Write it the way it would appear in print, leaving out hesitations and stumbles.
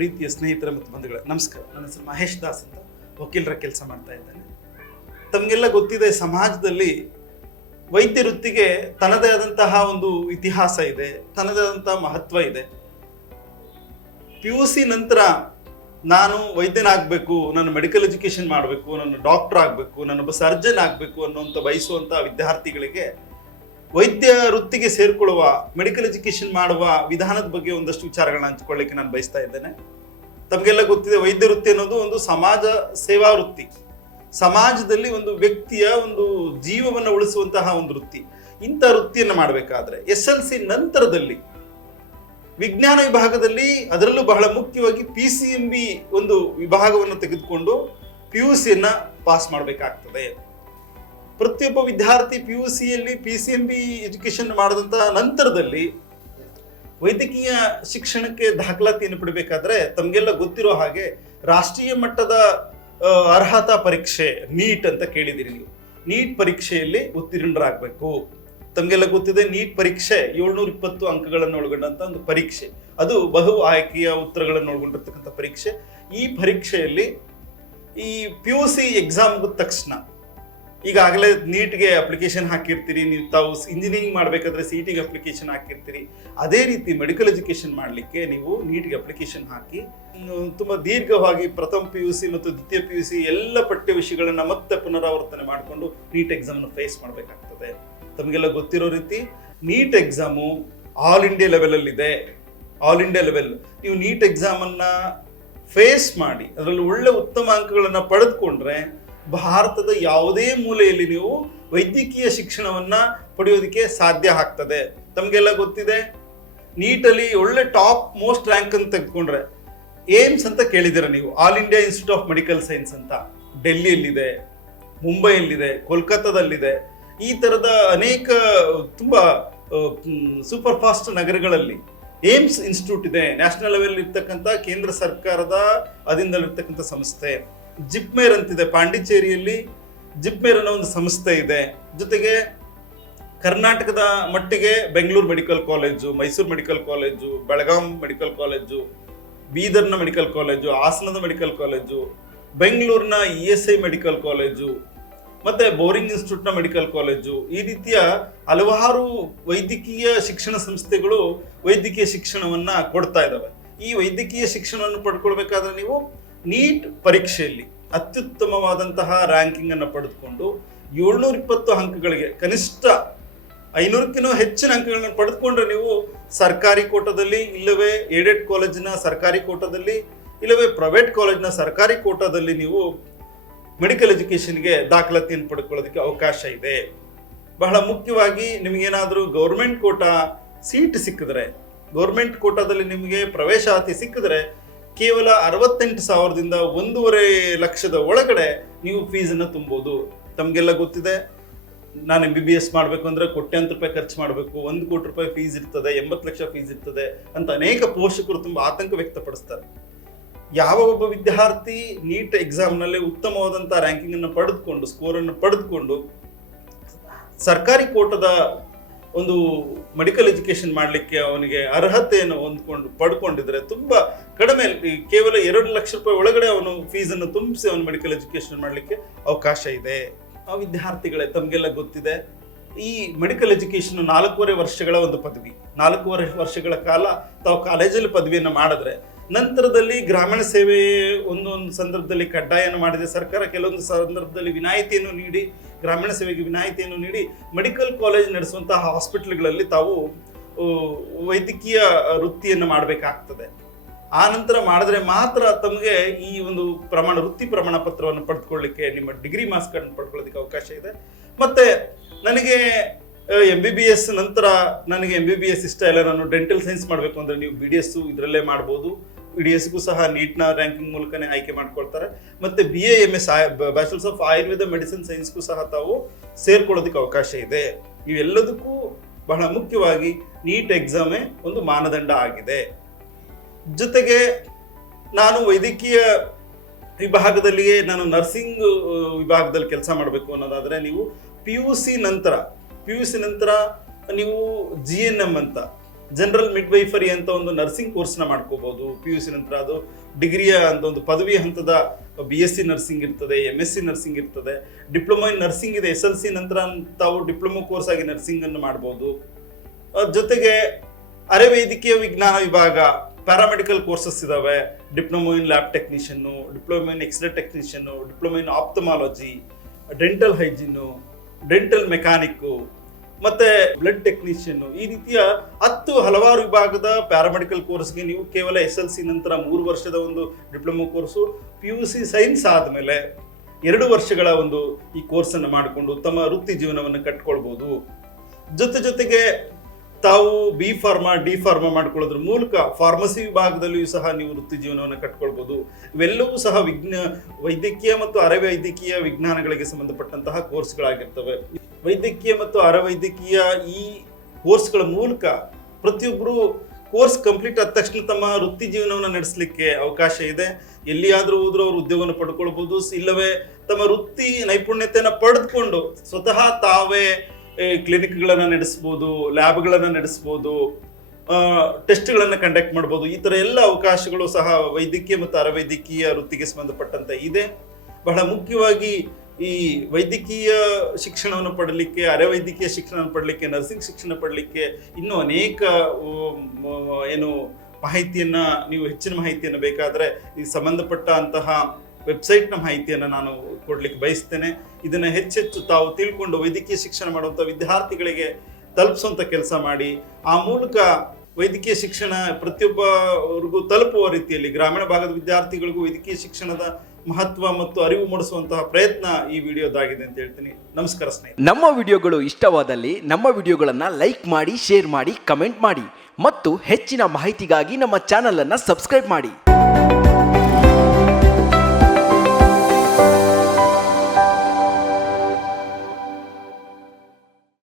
ಪ್ರೀತಿಯ ಸ್ನೇಹಿತರ ಮತ್ತು ಬಂಧುಗಳೇ ನಮಸ್ಕಾರ. ನನ್ನ ಹೆಸರು ಮಹೇಶ್ ದಾಸ್ ಅಂತ, ವಕೀಲರ ಕೆಲಸ ಮಾಡ್ತಾ ಇದ್ದೇನೆ. ತಮಗೆಲ್ಲ ಗೊತ್ತಿದೆ, ಸಮಾಜದಲ್ಲಿ ವೈದ್ಯ ವೃತ್ತಿಗೆ ತನ್ನದೇ ಆದಂತಹ ಒಂದು ಇತಿಹಾಸ ಇದೆ, ತನ್ನದೇ ಆದಂತಹ ಮಹತ್ವ ಇದೆ. PUC ನಂತರ ನಾನು ವೈದ್ಯನಾಗಬೇಕು, ನಾನು ಮೆಡಿಕಲ್ ಎಜುಕೇಶನ್ ಮಾಡಬೇಕು, ನಾನು ಡಾಕ್ಟರ್ ಆಗಬೇಕು, ನಾನೊಬ್ಬ ಸರ್ಜನ್ ಆಗಬೇಕು ಅನ್ನುವಂಥ ಬಯಸುವಂಥ ವಿದ್ಯಾರ್ಥಿಗಳಿಗೆ ವೈದ್ಯ ವೃತ್ತಿಗೆ ಸೇರಿಕೊಳ್ಳುವ, ಮೆಡಿಕಲ್ ಎಜುಕೇಶನ್ ಮಾಡುವ ವಿಧಾನದ ಬಗ್ಗೆ ಒಂದಷ್ಟು ವಿಚಾರಗಳನ್ನ ಹಂಚಿಕೊಳ್ಳಿಕ್ಕೆ ನಾನು ಬಯಸ್ತಾ ಇದ್ದೇನೆ. ತಮಗೆಲ್ಲ ಗೊತ್ತಿದೆ, ವೈದ್ಯ ವೃತ್ತಿ ಅನ್ನೋದು ಒಂದು ಸಮಾಜ ಸೇವಾ ವೃತ್ತಿ. ಸಮಾಜದಲ್ಲಿ ಒಂದು ವ್ಯಕ್ತಿಯ ಒಂದು ಜೀವವನ್ನು ಉಳಿಸುವಂತಹ ಒಂದು ವೃತ್ತಿ. ಇಂಥ ವೃತ್ತಿಯನ್ನು ಮಾಡಬೇಕಾದ್ರೆ SLC ನಂತರದಲ್ಲಿ ವಿಜ್ಞಾನ ವಿಭಾಗದಲ್ಲಿ, ಅದರಲ್ಲೂ ಬಹಳ ಮುಖ್ಯವಾಗಿ PCMB ಒಂದು ವಿಭಾಗವನ್ನು ತೆಗೆದುಕೊಂಡು PUCಯನ್ನು ಪಾಸ್ ಮಾಡಬೇಕಾಗ್ತದೆ. ಪ್ರತಿಯೊಬ್ಬ ವಿದ್ಯಾರ್ಥಿ PUCಯಲ್ಲಿ PCMB ಎಜುಕೇಶನ್ ಮಾಡಿದಂತಹ ನಂತರದಲ್ಲಿ ವೈದ್ಯಕೀಯ ಶಿಕ್ಷಣಕ್ಕೆ ದಾಖಲಾತಿಯನ್ನು ಪಡಿಬೇಕಾದ್ರೆ ತಮಗೆಲ್ಲ ಗೊತ್ತಿರೋ ಹಾಗೆ ರಾಷ್ಟ್ರೀಯ ಮಟ್ಟದ ಅರ್ಹತಾ ಪರೀಕ್ಷೆ ನೀಟ್ ಅಂತ ಕೇಳಿದಿರಿ ನೀವು. ನೀಟ್ ಪರೀಕ್ಷೆಯಲ್ಲಿ ಉತ್ತೀರ್ಣರಾಗಬೇಕು. ತಮಗೆಲ್ಲ ಗೊತ್ತಿದೆ, ನೀಟ್ ಪರೀಕ್ಷೆ 720 ಅಂಕಗಳನ್ನು ಒಳಗೊಂಡಂತ ಒಂದು ಪರೀಕ್ಷೆ. ಅದು ಬಹು ಆಯ್ಕೆಯ ಉತ್ತರಗಳನ್ನು ಒಳಗೊಂಡಿರ್ತಕ್ಕಂಥ ಪರೀಕ್ಷೆ. ಈ ಪರೀಕ್ಷೆಯಲ್ಲಿ ಈ PUC ಎಕ್ಸಾಮ್ ಮುಗಿದ ತಕ್ಷಣ, ಈಗಾಗಲೇ ನೀಟ್ಗೆ ಅಪ್ಲಿಕೇಶನ್ ಹಾಕಿರ್ತೀರಿ, ನೀವು ತಾವು ಇಂಜಿನಿಯರಿಂಗ್ ಮಾಡಬೇಕಾದ್ರೆ CETಗೆ ಅಪ್ಲಿಕೇಶನ್ ಹಾಕಿರ್ತೀರಿ. ಅದೇ ರೀತಿ ಮೆಡಿಕಲ್ ಎಜುಕೇಶನ್ ಮಾಡಲಿಕ್ಕೆ ನೀವು ನೀಟ್ಗೆ ಅಪ್ಲಿಕೇಶನ್ ಹಾಕಿ ತುಂಬ ದೀರ್ಘವಾಗಿ ಪ್ರಥಮ PUC ಮತ್ತು ದ್ವಿತೀಯ PUC ಎಲ್ಲ ಪಠ್ಯ ವಿಷಯಗಳನ್ನು ಮತ್ತೆ ಪುನರಾವರ್ತನೆ ಮಾಡಿಕೊಂಡು ನೀಟ್ ಎಕ್ಸಾಮ್ನ ಫೇಸ್ ಮಾಡಬೇಕಾಗ್ತದೆ. ತಮಗೆಲ್ಲ ಗೊತ್ತಿರೋ ರೀತಿ ನೀಟ್ ಎಕ್ಸಾಮು ಆಲ್ ಇಂಡಿಯಾ ಲೆವೆಲಲ್ಲಿದೆ. ಆಲ್ ಇಂಡಿಯಾ ಲೆವೆಲ್ ನೀವು ನೀಟ್ ಎಕ್ಸಾಮನ್ನು ಫೇಸ್ ಮಾಡಿ ಅದರಲ್ಲಿ ಒಳ್ಳೆ ಉತ್ತಮ ಅಂಕಗಳನ್ನು ಪಡೆದುಕೊಂಡ್ರೆ ಭಾರತದ ಯಾವುದೇ ಮೂಲೆಯಲ್ಲಿ ನೀವು ವೈದ್ಯಕೀಯ ಶಿಕ್ಷಣವನ್ನ ಪಡೆಯೋದಕ್ಕೆ ಸಾಧ್ಯ ಆಗ್ತದೆ. ತಮಗೆಲ್ಲ ಗೊತ್ತಿದೆ, ನೀಟಲ್ಲಿ ಒಳ್ಳೆ ಟಾಪ್ ಮೋಸ್ಟ್ ರ್ಯಾಂಕ್ ಅಂತ ತೆಗೆದುಕೊಂಡ್ರೆ ಏಮ್ಸ್ ಅಂತ ಕೇಳಿದಿರ ನೀವು, all India institute of medical science ಅಂತ ಡೆಲ್ಲಿಯಲ್ಲಿದೆ, ಮುಂಬೈಯಲ್ಲಿದೆ, ಕೋಲ್ಕತ್ತಾದಲ್ಲಿದೆ. ಈ ಥರದ ಅನೇಕ ತುಂಬ ಸೂಪರ್ ಫಾಸ್ಟ್ ನಗರಗಳಲ್ಲಿ ಏಮ್ಸ್ ಇನ್ಸ್ಟಿಟ್ಯೂಟ್ ಇದೆ. ನ್ಯಾಷನಲ್ ಲೆವೆಲ್ ಇರ್ತಕ್ಕಂಥ ಕೇಂದ್ರ ಸರ್ಕಾರದ ಅಧೀನದಲ್ಲಿರ್ತಕ್ಕಂಥ ಸಂಸ್ಥೆ. ಜಿಪ್ಮೇರ್ ಅಂತಿದೆ ಪಾಂಡಿಚೇರಿಯಲ್ಲಿ, ಜಿಪ್ಮೇರ್ ಅನ್ನೋ ಒಂದು ಸಂಸ್ಥೆ ಇದೆ. ಜೊತೆಗೆ ಕರ್ನಾಟಕದ ಮಟ್ಟಿಗೆ Bengaluru medical college, Mysuru medical college, Belgaum medical college, ಬೀದರ್ನ ಮೆಡಿಕಲ್ ಕಾಲೇಜು, ಹಾಸನದ ಮೆಡಿಕಲ್ ಕಾಲೇಜು, ಬೆಂಗಳೂರಿನ ESI ಮೆಡಿಕಲ್ ಕಾಲೇಜು, ಮತ್ತೆ ಬೋರಿಂಗ್ ಇನ್ಸ್ಟಿಟ್ಯೂಟ್ನ ಮೆಡಿಕಲ್ ಕಾಲೇಜು. ಈ ರೀತಿಯ ಹಲವಾರು ವೈದ್ಯಕೀಯ ಶಿಕ್ಷಣ ಸಂಸ್ಥೆಗಳು ವೈದ್ಯಕೀಯ ಶಿಕ್ಷಣವನ್ನ ಕೊಡ್ತಾ ಇದ್ದಾವೆ. ಈ ವೈದ್ಯಕೀಯ ಶಿಕ್ಷಣವನ್ನು ಪಡ್ಕೊಳ್ಬೇಕಾದ್ರೆ ನೀವು ನೀಟ್ ಪರೀಕ್ಷೆಯಲ್ಲಿ ಅತ್ಯುತ್ತಮವಾದಂತಹ ರ್ಯಾಂಕಿಂಗ್ ಅನ್ನು ಪಡೆದುಕೊಂಡು 720 ಅಂಕಗಳಿಗೆ, ಕನಿಷ್ಠ 500ಕ್ಕಿಂತ ಹೆಚ್ಚಿನ ಅಂಕಗಳನ್ನು ಪಡೆದುಕೊಂಡ್ರೆ ನೀವು ಸರ್ಕಾರಿ ಕೋಟಾದಲ್ಲಿ, ಇಲ್ಲವೇ ಏಡೆಡ್ ಕಾಲೇಜಿನ ಸರ್ಕಾರಿ ಕೋಟಾದಲ್ಲಿ, ಇಲ್ಲವೇ ಪ್ರೈವೇಟ್ ಕಾಲೇಜಿನ ಸರ್ಕಾರಿ ಕೋಟಾದಲ್ಲಿ ನೀವು ಮೆಡಿಕಲ್ ಎಜುಕೇಷನ್ಗೆ ದಾಖಲಾತಿಯನ್ನು ಪಡ್ಕೊಳ್ಳೋದಕ್ಕೆ ಅವಕಾಶ ಇದೆ. ಬಹಳ ಮುಖ್ಯವಾಗಿ ನಿಮಗೇನಾದರೂ ಗೌರ್ಮೆಂಟ್ ಕೋಟಾ ಸೀಟ್ ಸಿಕ್ಕಿದ್ರೆ, ಗೌರ್ಮೆಂಟ್ ಕೋಟಾದಲ್ಲಿ ನಿಮಗೆ ಪ್ರವೇಶಾತಿ ಸಿಕ್ಕಿದ್ರೆ ಕೇವಲ 68,000ದಿಂದ 1.5 ಲಕ್ಷದ ಒಳಗಡೆ ನೀವು ಫೀಸನ್ನು ತುಂಬೋದು. ತಮಗೆಲ್ಲ ಗೊತ್ತಿದೆ, ನಾನು MBBS ಮಾಡಬೇಕು ಅಂದರೆ ಕೋಟ್ಯಾಂತರ ರೂಪಾಯಿ ಖರ್ಚು ಮಾಡಬೇಕು, 1 ಕೋಟಿ ರೂಪಾಯಿ ಫೀಸ್ ಇರ್ತದೆ, 80 ಲಕ್ಷ ಫೀಸ್ ಇರ್ತದೆ ಅಂತ ಅನೇಕ ಪೋಷಕರು ತುಂಬ ಆತಂಕ ವ್ಯಕ್ತಪಡಿಸ್ತಾರೆ. ಯಾವ ಒಬ್ಬ ವಿದ್ಯಾರ್ಥಿ ನೀಟ್ ಎಕ್ಸಾಮ್ನಲ್ಲಿ ಉತ್ತಮವಾದಂಥ ರ್ಯಾಂಕಿಂಗನ್ನು ಪಡೆದುಕೊಂಡು, ಸ್ಕೋರನ್ನು ಪಡೆದುಕೊಂಡು ಸರ್ಕಾರಿ ಕೋಟದ ಒಂದು ಮೆಡಿಕಲ್ ಎಜುಕೇಶನ್ ಮಾಡಲಿಕ್ಕೆ ಅವನಿಗೆ ಅರ್ಹತೆಯನ್ನು ಪಡ್ಕೊಂಡಿದ್ರೆ ತುಂಬ ಕಡಿಮೆ, ಕೇವಲ 2 ಲಕ್ಷ ರೂಪಾಯಿ ಒಳಗಡೆ ಅವನು ಫೀಸನ್ನು ತುಂಬಿಸಿ ಅವನು ಮೆಡಿಕಲ್ ಎಜುಕೇಶನ್ ಮಾಡಲಿಕ್ಕೆ ಅವಕಾಶ ಇದೆ. ಆ ವಿದ್ಯಾರ್ಥಿಗಳೇ, ತಮಗೆಲ್ಲ ಗೊತ್ತಿದೆ, ಈ ಮೆಡಿಕಲ್ ಎಜುಕೇಶನ್ 4.5 ವರ್ಷಗಳ ಒಂದು ಪದವಿ. 4.5 ವರ್ಷಗಳ ಕಾಲ ತಾವು ಕಾಲೇಜಲ್ಲಿ ಪದವಿಯನ್ನು ಮಾಡಿದ್ರೆ ನಂತರದಲ್ಲಿ ಗ್ರಾಮೀಣ ಸೇವೆ ಒಂದೊಂದು ಸಂದರ್ಭದಲ್ಲಿ ಕಡ್ಡಾಯನ ಮಾಡಿದೆ ಸರ್ಕಾರ, ಕೆಲವೊಂದು ಸಂದರ್ಭದಲ್ಲಿ ವಿನಾಯಿತಿಯನ್ನು ನೀಡಿ, ಗ್ರಾಮೀಣ ಸೇವೆಗೆ ವಿನಾಯಿತಿಯನ್ನು ನೀಡಿ ಮೆಡಿಕಲ್ ಕಾಲೇಜ್ ನಡೆಸುವಂತಹ ಹಾಸ್ಪಿಟಲ್ಗಳಲ್ಲಿ ತಾವು ವೈದ್ಯಕೀಯ ವೃತ್ತಿಯನ್ನು ಮಾಡಬೇಕಾಗ್ತದೆ. ಆ ನಂತರ ಮಾಡಿದ್ರೆ ಮಾತ್ರ ತಮಗೆ ಈ ಒಂದು ವೃತ್ತಿ ಪ್ರಮಾಣ ಪತ್ರವನ್ನು ಪಡೆದುಕೊಳ್ಳಿಕ್ಕೆ, ನಿಮ್ಮ ಡಿಗ್ರಿ ಮಾರ್ಕ್ಸ್ ಕಾರ್ಡ್ ಪಡ್ಕೊಳ್ಳೋದಕ್ಕೆ ಅವಕಾಶ ಇದೆ. ಮತ್ತೆ ನನಗೆ MBBS ನಂತರ ನನಗೆ MBBS ಇಷ್ಟ ಇಲ್ಲ, ನಾನು ಡೆಂಟಲ್ ಸೈನ್ಸ್ ಮಾಡಬೇಕು ಅಂದರೆ ನೀವು BDS ಇದರಲ್ಲೇ ಮಾಡ್ಬೋದು. BDSಗೂ ಸಹ ನೀಟ್ನ ರ್ಯಾಂಕಿಂಗ್ ಮೂಲಕನೇ ಆಯ್ಕೆ ಮಾಡ್ಕೊಳ್ತಾರೆ. ಮತ್ತು BAMS bachelors of Ayurveda medicine ಸೈನ್ಸ್ಗೂ ಸಹ ತಾವು ಸೇರ್ಕೊಳ್ಳೋದಕ್ಕೆ ಅವಕಾಶ ಇದೆ. ಇವೆಲ್ಲದಕ್ಕೂ ಬಹಳ ಮುಖ್ಯವಾಗಿ ನೀಟ್ ಎಕ್ಸಾಮೇ ಒಂದು ಮಾನದಂಡ ಆಗಿದೆ. ಜೊತೆಗೆ ನಾನು ವೈದ್ಯಕೀಯ ವಿಭಾಗದಲ್ಲಿಯೇ ನಾನು ನರ್ಸಿಂಗ್ ವಿಭಾಗದಲ್ಲಿ ಕೆಲಸ ಮಾಡಬೇಕು ಅನ್ನೋದಾದರೆ ನೀವು PUC ನಂತರ ನೀವು GNM ಅಂತ ಜನರಲ್ ಮಿಡ್ವೈಫರಿ ಅಂತ ಒಂದು ನರ್ಸಿಂಗ್ ಕೋರ್ಸ್ನ ಮಾಡ್ಕೋಬಹುದು. PUC ನಂತರ ಅದು ಡಿಗ್ರಿಯ ಅಂತ ಒಂದು ಪದವಿ ಹಂತದ BSc ನರ್ಸಿಂಗ್ ಇರ್ತದೆ, MSc ನರ್ಸಿಂಗ್ ಇರ್ತದೆ, ಡಿಪ್ಲೊಮಾ ಇನ್ ನರ್ಸಿಂಗ್ ಇದೆ. SLC ನಂತರ ತಾವು ಡಿಪ್ಲೊಮಾ ಕೋರ್ಸ್ ಆಗಿ ನರ್ಸಿಂಗ್ ಅನ್ನು ಮಾಡ್ಬೋದು. ಜೊತೆಗೆ ಅರೆವೈದ್ಯಕೀಯ ವಿಜ್ಞಾನ ವಿಭಾಗ ಪ್ಯಾರಾಮೆಡಿಕಲ್ ಕೋರ್ಸಸ್ ಇದಾವೆ. Diploma in lab technician, diploma in x-ray technician, diploma in ophthalmology, dental hygiene, dental mechanic, ಮತ್ತೆ ಬ್ಲಡ್ ಟೆಕ್ನಿಷಿಯನ್. ಈ ರೀತಿಯ ಹಲವಾರು ವಿಭಾಗದ ಪ್ಯಾರಾಮೆಡಿಕಲ್ ಕೋರ್ಸ್ಗೆ ನೀವು ಕೇವಲ SLC ನಂತರ 3 ವರ್ಷದ ಒಂದು ಡಿಪ್ಲೊಮಾ ಕೋರ್ಸು, PUC ಸೈನ್ಸ್ ಆದಮೇಲೆ 2 ವರ್ಷಗಳ ಒಂದು ಈ ಕೋರ್ಸನ್ನು ಮಾಡಿಕೊಂಡು ತಮ್ಮ ವೃತ್ತಿ ಜೀವನವನ್ನು ಕಟ್ಕೊಳ್ಬೋದು. ಜೊತೆಗೆ ತಾವು B ಫಾರ್ಮಾ, D ಫಾರ್ಮಾ ಮಾಡ್ಕೊಳ್ಳೋದ್ರ ಮೂಲಕ ಫಾರ್ಮಸಿ ವಿಭಾಗದಲ್ಲಿಯೂ ಸಹ ನೀವು ವೃತ್ತಿ ಜೀವನವನ್ನು ಕಟ್ಕೊಳ್ಬೋದು. ಇವೆಲ್ಲವೂ ಸಹ ವೈದ್ಯಕೀಯ ಮತ್ತು ಅರೆವೈದ್ಯಕೀಯ ವಿಜ್ಞಾನಗಳಿಗೆ ಸಂಬಂಧಪಟ್ಟಂತಹ ಕೋರ್ಸ್ಗಳಾಗಿರ್ತವೆ. ವೈದ್ಯಕೀಯ ಮತ್ತು ಅರೆವೈದ್ಯಕೀಯ ಈ ಕೋರ್ಸ್ಗಳ ಮೂಲಕ ಪ್ರತಿಯೊಬ್ಬರು ಕೋರ್ಸ್ ಕಂಪ್ಲೀಟ್ ಆದ ತಕ್ಷಣ ತಮ್ಮ ವೃತ್ತಿ ಜೀವನವನ್ನು ನಡೆಸಲಿಕ್ಕೆ ಅವಕಾಶ ಇದೆ. ಎಲ್ಲಿಯಾದರೂ ಹೋದ್ರೂ ಅವರು ಉದ್ಯೋಗವನ್ನು ಪಡ್ಕೊಳ್ಬೋದು. ಇಲ್ಲವೇ ತಮ್ಮ ವೃತ್ತಿ ನೈಪುಣ್ಯತೆಯನ್ನು ಪಡೆದುಕೊಂಡು ಸ್ವತಃ ತಾವೇ ಕ್ಲಿನಿಕ್ಗಳನ್ನು ನಡೆಸ್ಬೋದು, ಲ್ಯಾಬ್ಗಳನ್ನು ನಡೆಸ್ಬೋದು, ಟೆಸ್ಟ್ಗಳನ್ನು ಕಂಡಕ್ಟ್ ಮಾಡ್ಬೋದು. ಈ ಥರ ಎಲ್ಲ ಅವಕಾಶಗಳು ಸಹ ವೈದ್ಯಕೀಯ ಮತ್ತು ಅರೆವೈದ್ಯಕೀಯ ವೃತ್ತಿಗೆ ಸಂಬಂಧಪಟ್ಟಂತೆ ಇದೆ. ಬಹಳ ಮುಖ್ಯವಾಗಿ ಈ ವೈದ್ಯಕೀಯ ಶಿಕ್ಷಣವನ್ನು ಪಡಲಿಕ್ಕೆ, ಅರೆವೈದ್ಯಕೀಯ ಶಿಕ್ಷಣವನ್ನು ಪಡಲಿಕ್ಕೆ, ನರ್ಸಿಂಗ್ ಶಿಕ್ಷಣ ಪಡಲಿಕ್ಕೆ ಇನ್ನೂ ಅನೇಕ ಮಾಹಿತಿಯನ್ನು, ನೀವು ಹೆಚ್ಚಿನ ಮಾಹಿತಿಯನ್ನು ಬೇಕಾದರೆ ಈ ಸಂಬಂಧಪಟ್ಟ ಅಂತಹ ವೆಬ್ಸೈಟ್ನ ಮಾಹಿತಿಯನ್ನು ನಾನು ಕೊಡಲಿಕ್ಕೆ ಬಯಸ್ತೇನೆ. ಇದನ್ನು ಹೆಚ್ಚೆಚ್ಚು ತಾವು ತಿಳ್ಕೊಂಡು ವೈದ್ಯಕೀಯ ಶಿಕ್ಷಣ ಮಾಡುವಂಥ ವಿದ್ಯಾರ್ಥಿಗಳಿಗೆ ತಲುಪಿಸುವಂಥ ಕೆಲಸ ಮಾಡಿ, ಆ ಮೂಲಕ ವೈದ್ಯಕೀಯ ಶಿಕ್ಷಣ ಪ್ರತಿಯೊಬ್ಬರಿಗೂ ತಲುಪುವ ರೀತಿಯಲ್ಲಿ ಗ್ರಾಮೀಣ ಭಾಗದ ವಿದ್ಯಾರ್ಥಿಗಳಿಗೂ ವೈದ್ಯಕೀಯ ಶಿಕ್ಷಣದ ಮಹತ್ವ ಮತ್ತು ಅರಿವು ಮೂಡಿಸುವಂತಹ ಪ್ರಯತ್ನ ಈ ವಿಡಿಯೋದಾಗಿದೆ ಅಂತ ಹೇಳ್ತೀನಿ. ನಮಸ್ಕಾರ ಸ್ನೇಹಿತರೆ. ನಮ್ಮ ವಿಡಿಯೋಗಳು ಇಷ್ಟವಾದಲ್ಲಿ ನಮ್ಮ ವಿಡಿಯೋಗಳನ್ನು ಲೈಕ್ ಮಾಡಿ, ಶೇರ್ ಮಾಡಿ, ಕಮೆಂಟ್ ಮಾಡಿ ಮತ್ತು ಹೆಚ್ಚಿನ ಮಾಹಿತಿಗಾಗಿ ನಮ್ಮ ಚಾನಲನ್ನು ಸಬ್ಸ್ಕ್ರೈಬ್ ಮಾಡಿ.